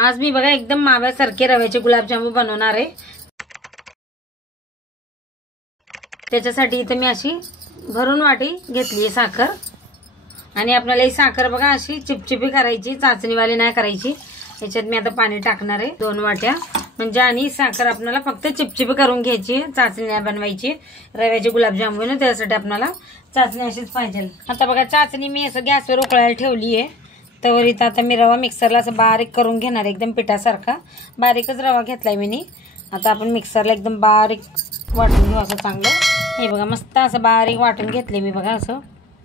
आज मी बघा एकदम माव्यासारखे रव्याचे गुलाबजामुन बनवणार आहे। त्याच्यासाठी इथे मी अशी भरून वाटी घेतली आहे साखर, आणि आपल्याला ही साखर बघा अशी चिपचिपी करायची, चाचणीवाली नाही करायची। याच्यात मी आता पाणी टाकणार आहे 2 वाट्या, म्हणजे आणि साखर आपल्याला फक्त चिपचिपी करून घ्यायची, चाचणी नाही बनवायची। रव्याचे गुलाबजामुन त्यासाठी आपल्याला चाचणी अशीच पाहिजे। आता बघा चाचणी मी असं गॅसवर उकळायला ठेवली आहे। तर इथं आता मी रवा मिक्सरला असं बारीक करून घेणार, एकदम पिठासारखा बारीकच रवा घेतलाय मी। आता आपण मिक्सरला एकदम बारीक वाटून घेऊ असं चांगलं। हे बघा मस्त असं बारीक वाटून घेतले मी बघा असं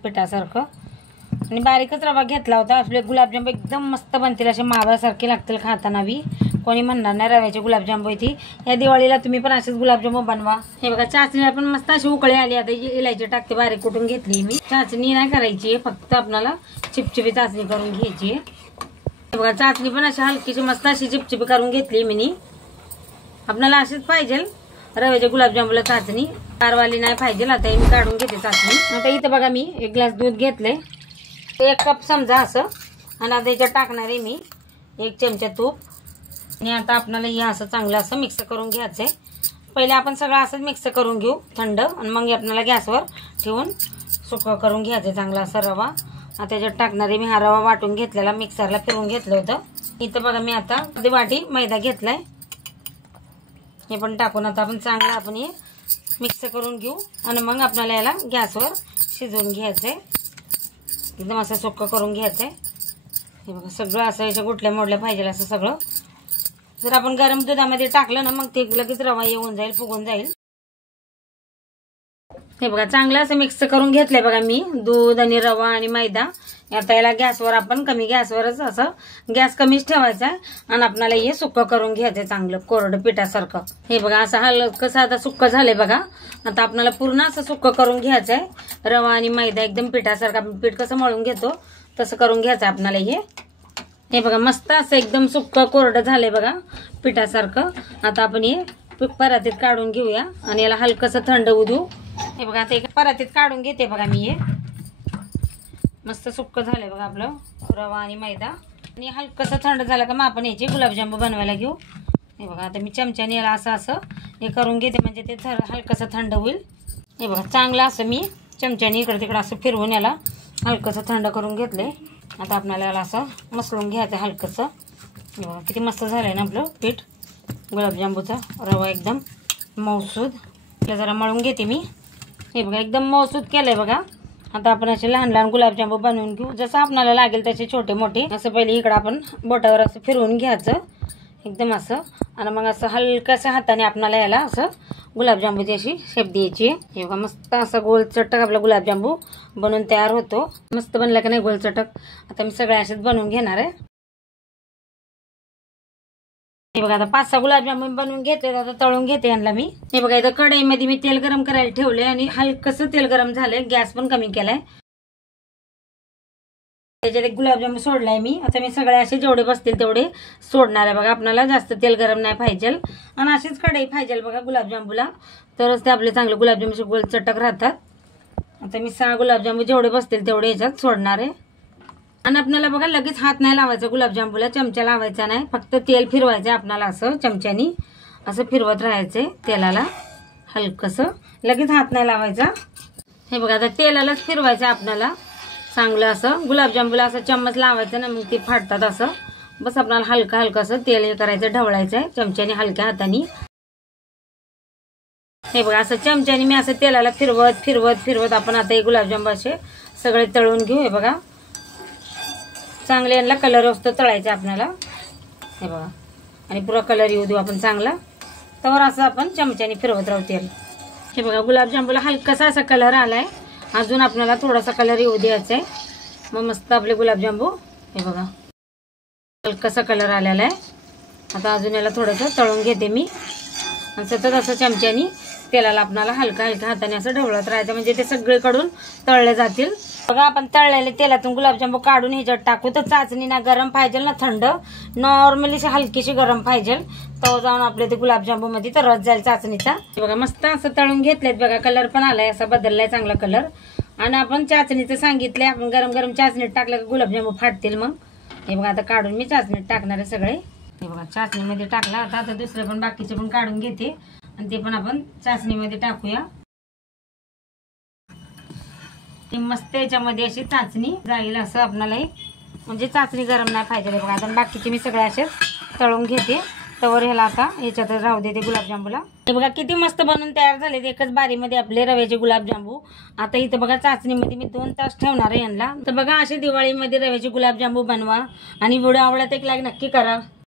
पिठासारखं, आणि बारीकच रवा घेतला होता। आपले गुलाबजामुन एकदम मस्त बनतील, असे माव्यासारखे लागतील खाताना बी, कोणी म्हणणार नाही रव्याचे गुलाबजामुन ती। या दिवाळीला तुम्ही पण असेच गुलाबजामुन बनवा। हे बघा चाचणीला पण मस्त अशी उकळी आली। आता इलायची टाकते, बारीक कुटून घेतली मी। चाचणी नाही करायची, फक्त आपल्याला चिपचिपी चाचणी करून घ्यायची। हे बघा चाचणी पण अशी हलकीशी मस्त अशी चिपचिपी करून घेतली मी। आपल्याला अशीच पाहिजे रव्याच्या गुलाबजामुनला चाचणी, कारवाली नाही पाहिजे। आता मी काढून घेते चाचणी। आता इथं बघा मी 1 ग्लास दूध घेतले, 1 कप समजा असं, आणि आता याच्यात टाकणार आहे मी 1 चमचा तूप, आणि आता आपल्याला हे असं चांगलं असं मिक्स करून घ्यायचंय। पहिले आपण सगळं असंच मिक्स करून घेऊ थंड, आणि मग आपल्याला गॅसवर ठेवून सुकं करून घ्यायचं चांगला असा रवा। आता त्याच्यात टाकणार आहे मी हा रवा वाटून घेतलेला, मिक्सरला फिरवून घेतलं होतं। इथं बघा मी आता अर्धी वाटी मैदा घेतलाय, हे पण टाकून आता आपण चांगलं आपण हे मिक्स करून घेऊ, आणि मग आपल्याला याला गॅसवर शिजवून घ्यायचंय, एकदम असं सुक्क करून घ्यायचंय। हे बघा सगळं असं याच्या गुटल्या मोडल्या पाहिजे असं सगळं। जर आपण गरम दुधामध्ये टाकलं ना मग ते लगेच रवा येऊन जाईल, फुगून जाईल। हे बघा चांगलं असं मिक्स करून घेतलंय बघा मी, दूध आणि रवा आणि मैदा। आता याला गॅसवर आपण कमी गॅसवरच असं गॅस कमीच ठेवायचा, आणि आपल्याला हे सुक्क करून घ्यायचंय चांगलं कोरडं पिठासारखं। हे बघा असं हलकं आता सुक्क झालंय बघा। आता आपल्याला पूर्ण असं सुक्क करून घ्यायचंय, रवा आणि मैदा एकदम पिठासारखं, आपण पीठ कसं मळून घेतो तसं करून घ्यायचं आपल्याला हे। हे बघा मस्त असं एकदम सुक्क कोरडं झालंय बघा पिठासारखं। आता आपण हे परातीत काढून घेऊया, आणि याला हलकंसं थंड होऊ देऊ। हे बघा आता एक परातीत काढून घेते बघा मी, हे मस्त सुक्क झालंय बघा आपलं रवा आणि मैदा, आणि हलकंसं थंड झालं का मग आपण याचे गुलाबजामुन बनवायला घेऊ। हे बघा आता मी चमच्याने याला असं हे करून घेते, म्हणजे ते हलकंसं थंड होईल। हे बघा चांगलं असं मी चमच्याने इकडे तिकडे असं फिरवून याला हलकंसं थंड करून घेतले। आता आपल्याला याला असं मसळून घ्यायचं हलकंसं। हे बघा किती मस्त झालंय ना आपलं पीठ गुलाबजामुनचा, रवा एकदम मऊसूद। त्याला जरा मळून घेते मी। हे बघा एकदम मऊसूद केलंय बघा। आता आपण असे लहान लहान गुलाबजामुन बनवून घेऊ, जसं आपल्याला लागेल तसे छोटे मोठे। असं पहिले इकडे आपण बोटावर असं फिरवून घ्यायचं एकदम असं, आणि मग असं हलकसं हाताने आपल्याला याला असं गुलाबजामुनची अशी शेप द्यायची। हे बघा मस्त असं गोल चटक आपला गुलाबजामुन बनवून तयार होतो। मस्त बनला की नाही गोल चटक। आता मी सगळे असेच बनवून घेणार आहे। हे बघा आता 5-6 गुलाबजामुन बनवून घेतले, आता तळून घेते यांना मी। हे बघा इथं कढईमध्ये मी तेल गरम करायला ठेवले, आणि हलकसं तेल गरम झालंय, गॅस पण कमी केलाय। त्याच्यात एक गुलाबजामुन सोडलाय मी। आता मी सगळे असे जेवढे बसतील तेवढे सोडणार आहे बघा। आपल्याला जास्त तेल गरम नाही पाहिजे, आणि अशीच कढई पाहिजे बघा गुलाबजामुनला, तरच ते आपले चांगले गुलाबजामुनचे गोल चटक राहतात। आता मी 6 गुलाबजामुन जेवढे बसतील तेवढे याच्यात सोडणार आहे, आणि आपल्याला बघा लगेच हात नाही लावायचा गुलाबजामुनला, चमचा लावायचा नाही, फक्त तेल फिरवायचं आपल्याला असं चमच्यानी असं फिरवत राहायचंय तेलाला हलकसं, लगेच हात नाही लावायचा। हे बघा आता तेलालाच फिरवायचं आपल्याला चांगलं असं। गुलाबजामुनला असं चम्मच लावायचं ना मग ते फाटतात असं, बस आपल्याला हलकं हलकं तेल हे करायचं, ढवळायचंय चमच्याने हलक्या हाताने। हे बघा असं चमच्याने मी असं तेलाला फिरवत फिरवत फिरवत आपण आता हे गुलाबजामुन असे सगळे तळून घेऊ। हे बघा चांगले यांना कलर असतो तळायचा आपल्याला। हे बघा आणि पुरा कलर येऊ देऊ आपण चांगला, तर असं आपण चमच्याने फिरवत राहू तेल। हे बघा गुलाबजामुनला हलकासा असा कलर आलाय, अजून आपल्याला थोडासा कलर येऊ द्यायचा आहे, मग मस्त आपले गुलाबजामुन हे बघा हलकासा कलर आलेला आहे। आता अजून याला थोडंसं तळून घेते मी, आणि सतत असं चमच्याने तेलाला आपल्याला हलका हलका हाताने असं ढवळत राहायचं, म्हणजे ते सगळीकडून तळले जातील। बघा आपण तळलेले तेलातून गुलाबजामुन काढून ह्याच्यात टाकू, तर चाचणी ना गरम पाहिजे ना थंड, नॉर्मली हलकीशी गरम पाहिजे, तो जाऊन आपले ते गुलाबजामुन मध्ये तर रस जाईल चाचणीचा। बघा मस्त असं तळून घेतलेत बघा, कलर पण आलाय असा बदललाय चांगला कलर, आणि आपण चाचणीचं सांगितलंय आपण गरम गरम चाचणीत टाकलं की गुलाबजामुन फाटतील मग। हे बघा आता काढून मी चाचणीत टाकणार आहे सगळे। हे बघा चाचणीमध्ये टाकला. आता दुसरे पण बाकीचे पण काढून घेते आणि ते पण आपण चाचणीमध्ये टाकूया. ती मस्त याच्यामध्ये अशी चाचणी जाईल असं आपल्याला, म्हणजे चाचणी गरम नाही पाहिजे. बघा आता बाकीचे मी सगळे असे तळून घेते. तवर ह्याला आता याच्यात राहू देते गुलाबजामुला. हे बघा किती मस्त बनून तयार झाले. एकच बारीमध्ये आपले रव्याचे गुलाबजामू. आता इथं बघा चाचणीमध्ये मी 2 तास ठेवणार आहे यांना. तर बघा असे दिवाळीमध्ये रव्याचे गुलाबजामू बनवा आणि व्हिडिओ आवडला तर एक लाईक नक्की करा.